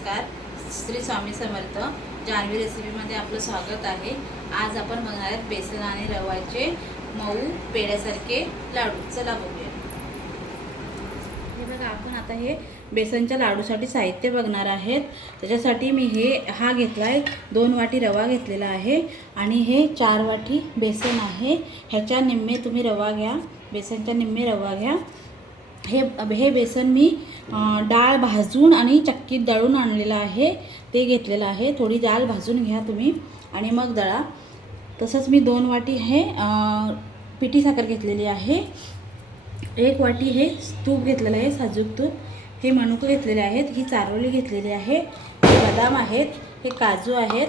नमस्कार. श्री स्वामी समर्थ. जान्हवी रेसिपीमध्ये आपलं स्वागत आहे. आज आपण बघणार आहेत बेसन आणि रवाचे मऊ पेड्यासारखे लाडू. चला बघूया. हे बघा आपण आता हे बेसनच्या लाडूसाठी साहित्य बघणार आहेत. त्याच्यासाठी मी हे हा घेतला आहे दोन वाटी रवा घेतलेला आहे. आणि हे चार वाटी बेसन आहे. ह्याच्या निम्मे तुम्ही रवा घ्या. बेसनच्या निम्मे रवा घ्या. हे हे बेसन मी डाळ भाजून आणि चक्कीत दळून आणलेलं आहे. ते घेतलेलं आहे. थोडी डाळ भाजून घ्या तुम्ही. आणि मग दळा. तसंच मी दोन वाटी हे पिठी साखर घेतलेली आहे. एक वाटी हे तूप घेतलेलं आहे साजूक तूप. हे मनुकं घेतलेले आहेत. ही चारोली घेतलेली आहे. हे बदाम आहेत. हे काजू आहेत.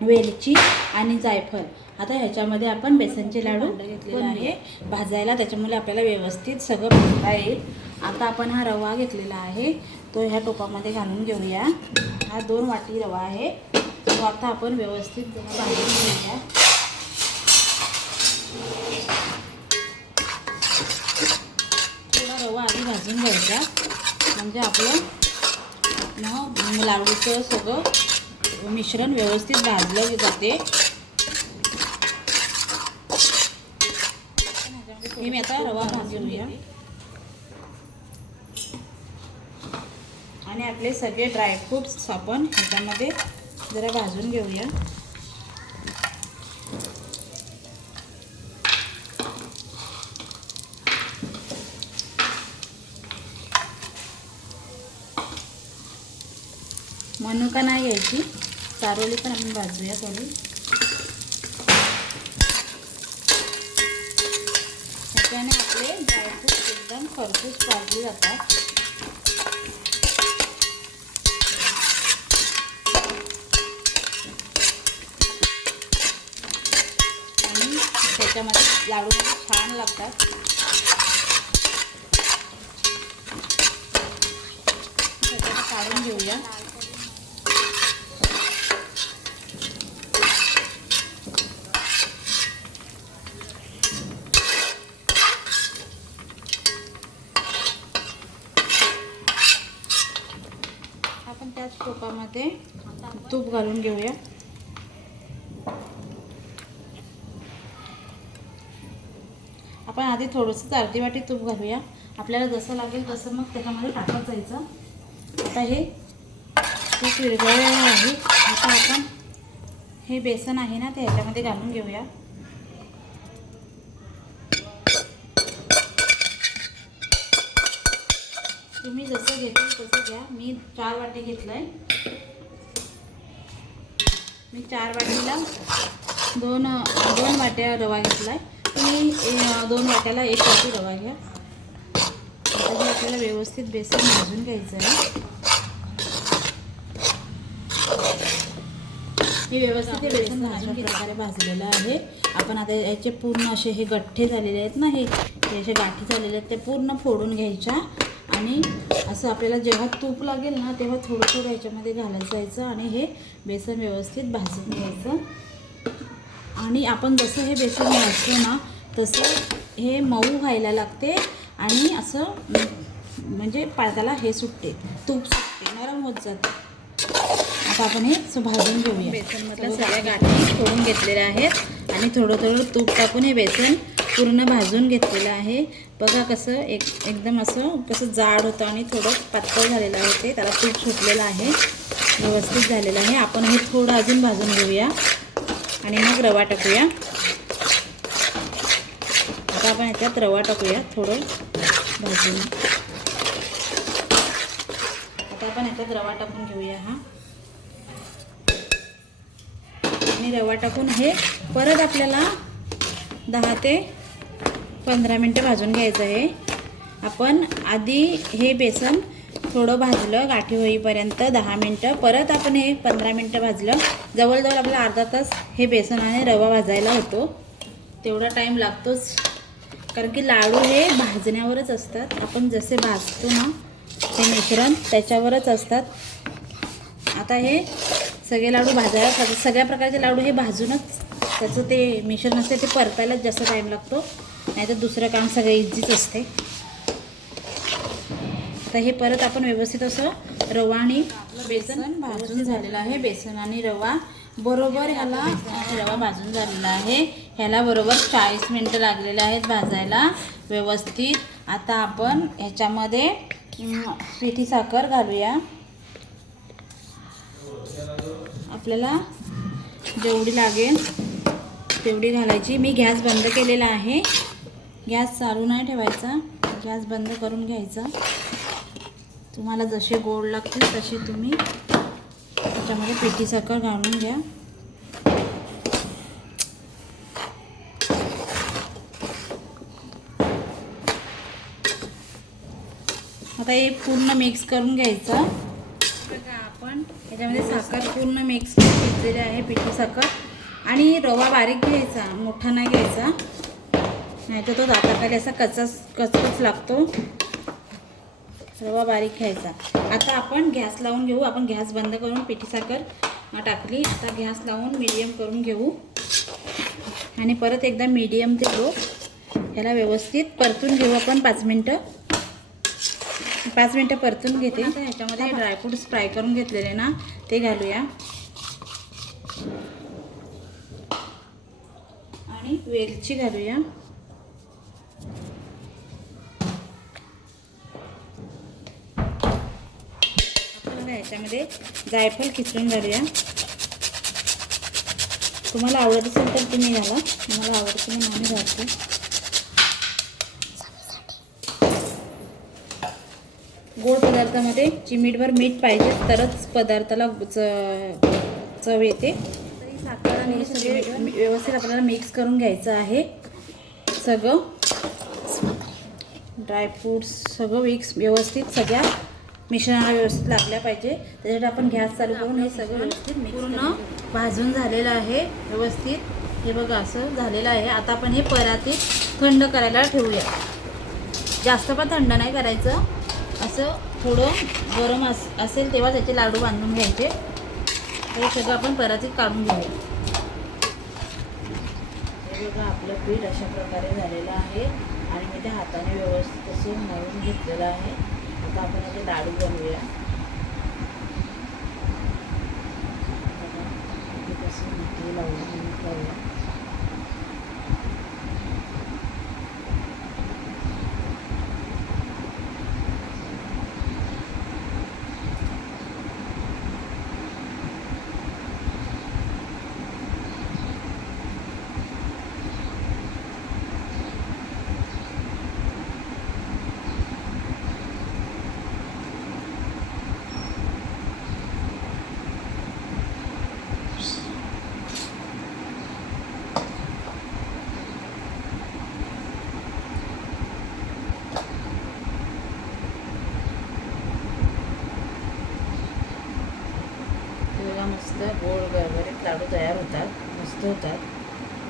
वेलची आणि जायफळ. आता ह्याच्यामध्ये आपण बेसनचे लाडू घेतलेले आहे. भाजायला त्याच्यामुळे आपल्याला व्यवस्थित सगळं भाजता येईल. आता आपण हा रवा घेतलेला आहे. तो ह्या टोपामध्ये घालून घेऊया. हा दोन वाटी रवा आहे. तो आता आपण व्यवस्थित भाजून घेऊया. थोडा रवा आधी भाजून घ्यायचा. म्हणजे आपलं लाडूचं सगळं मिश्रण व्यवस्थित भाजलं जाते. मी आता रवा भाजून घेऊया आणि आपले सगळे ड्रायफ्रूट्स आपण ह्याच्यामध्ये जरा भाजून घेऊया. मनुका नाही घ्यायची. चारोली पण आपण भाजूया थोडी. त्याच्याने आपले ड्रायफ्रूट एकदम खरपूस भाजले जातात. आणि त्याच्यामध्ये लाडू छान लागतात. काढून घेऊया. आपण त्याच टोपामध्ये तूप घालून घेऊया. आपण आधी थोडंसं अर्धी वाटी तूप घालूया. आपल्याला जसं लागेल तसं मग त्याच्यामध्ये टाकत जायचं. आता हे तूप विरघळलेलं आहे. आता आपण हे बेसन आहे ना ते ह्याच्यामध्ये घालून घेऊया. तुम्ही जसं घेतील तसं घ्या. मी चार वाटी घेतलं आहे मी चार वाटीला दोन दोन वाट्या रवा घेतला आहे तुम्ही दोन वाट्याला एक वाटी रवा घ्या. आता आपल्याला व्यवस्थित बेसन भाजून घ्यायचं आहे हे व्यवस्थित बेसन भाजून प्रकारे भाजलेलं आहे. आपण आता याचे पूर्ण असे हे गठ्ठे झालेले आहेत ना हे हे असे गाठी झालेले आहेत ते पूर्ण फोडून घ्यायच्या. आणि असं आपल्याला जेव्हा तूप लागेल ना तेव्हा थोडं थोडं याच्यामध्ये घालायचं जायचं आणि हे बेसन व्यवस्थित भाजून घ्यायचं. आणि आपण जसं हे बेसन भाजतो ना तसं हे मऊ व्हायला लागते आणि असं म्हणजे पाळताला हे सुटते तूप सुटते नरम होत जाते. आता आपण हे भाजून घेऊया. बेसनमधल्या सगळ्या गाठी सोडून घेतलेल्या आहेत आणि थोडं थोडं तूप टाकून हे बेसन पूर्ण भाजून घेतलेलं आहे. बघा कसं एक एकदम असं कसं जाड होतं आणि थोडं पातळ झालेलं आहे ते. त्याला तूप सुटलेलं आहे. व्यवस्थित झालेलं आहे. आपण हे थोडं अजून भाजून घेऊया. आणि मग रवा टाकूया. आता आपण याच्यात रवा टाकूया थोडं भाजून. आता आपण याच्यात रवा टाकून घेऊया हा. आणि रवा टाकून हे परत आपल्याला दहा ते पंधरा मिनटं भाजून घ्यायचं आहे. आपण आधी हे बेसन थोडं भाजलं गाठी होईपर्यंत दहा मिनटं. परत आपण हे पंधरा मिनटं भाजलं. जवळजवळ आपला अर्धा तास हे बेसन आणि रवा भाजायला होतो. तेवढा टाईम लागतोच. कारण की लाडू हे भाजण्यावरच असतात. आपण जसे भाजतो ना ते मिश्रण त्याच्यावरच असतात. आता हे सगळे लाडू भाजायला सगळ्या प्रकारचे लाडू हे भाजूनच त्याचं ते मिश्रण असते ते परतायलाच जास्त टाईम लागतो. नाहीतर दुसरं काम सगळं इझीच असते. आता हे परत आपण व्यवस्थित असं रवा आणि बेसन भाजून झालेलं आहे. बेसन आणि रवा बरोबर ह्याला रवा भाजून झालेला आहे. ह्याला बरोबर चाळीस मिनटं लागलेले आहेत भाजायला. व्यवस्थित. आता आपण ह्याच्यामध्ये पिठी साखर घालूया. आपल्याला जेवढी लागेल तेवढी घालायची. मी गॅस बंद केलेला आहे. गॅस चालू नाही ठेवायचा. गॅस बंद करून घ्यायचा. तुम्हाला जसे गोड लागतील तसे तुम्ही त्याच्यामध्ये पिठी साखर घालून घ्या. आता हे पूर्ण मिक्स करून घ्यायचं. आपण याच्यामध्ये साखर पूर्ण मिक्स करून घेतलेली आहे पिठी साखर. आणि रवा बारीक घ्यायचा मोठा नाही घ्यायचा. नाही तर तो दाताखाली असा कचाच कचकच लागतो. रवा बारीक घ्यायचा. आता आपण गॅस लावून घेऊ. आपण गॅस बंद करून पिठी साखर टाकली. आता गॅस लावून मीडियम करून घेऊ. आणि परत एकदा मीडियम ते लो ह्याला व्यवस्थित परतून घेऊ आपण पाच मिनटं. पाच मिनटं परतून घेते. आता ह्याच्यामध्ये ड्रायफ्रूट्स फ्राय करून घेतलेले ना ते घालूया. आणि वेलची घालूया. त्याच्यामध्ये जायफळ खिचून घालूया तुम्हाला आवडत असेल तर तुम्ही घाला. मला आवडत म्हणून आम्ही घालते गोड पदार्थामध्ये चिमीटभर मीठ पाहिजे तरच पदार्थाला च चव येते. तर साखर आणि सगळे व्यवस्थित आपल्याला मिक्स करून घ्यायचं आहे. सगळं. ड्रायफ्रूट्स सगळं मिक्स व्यवस्थित सगळ्या मिश्रणाला व्यवस्थित लागल्या पाहिजे. त्याच्यासाठी आपण गॅस चालू करून हे सगळं व्यवस्थित पूर्ण भाजून झालेलं आहे. व्यवस्थित. हे बघा असं झालेलं आहे. आता आपण हे परातीत थंड करायला ठेवूया. जास्त पण थंड नाही करायचं. असं थोडं गरम अस असेल तेव्हा त्याचे लाडू बांधून घ्यायचे. हे सगळं आपण परातीत काढून घेऊया. हे बघा आपलं पीठ अशा प्रकारे झालेलं आहे. आणि मी ते हाताने व्यवस्थित असे मळून घेतलेलं आहे. आता आपण याचे लाडू बनवूया. बघा, इथे लावूया बघा मस्त गोड गरगरीत लाडू तयार होतात मस्त होतात.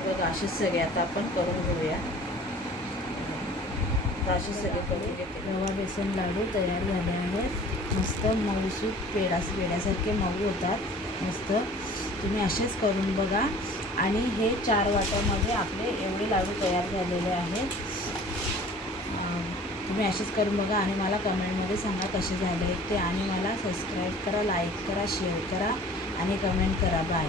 बघा असेच सगळे आता आपण करून घेऊया. आता असेच सगळे करून घेते. रवा बेसन लाडू तयार झाले आहेत. मस्त मऊसूत पेडा पेड्यासारखे मऊ होतात. मस्त. तुम्ही असेच करून बघा. आणि हे चार वाट्यामध्ये आपले एवढे लाडू तयार झालेले आहेत. तुम्ही असेच करून बघा आणि मला कमेंटमध्ये सांगा कसे झाले ते आणि मला सबस्क्राईब करा लाईक करा शेअर करा आणि कमेंट करा. बाय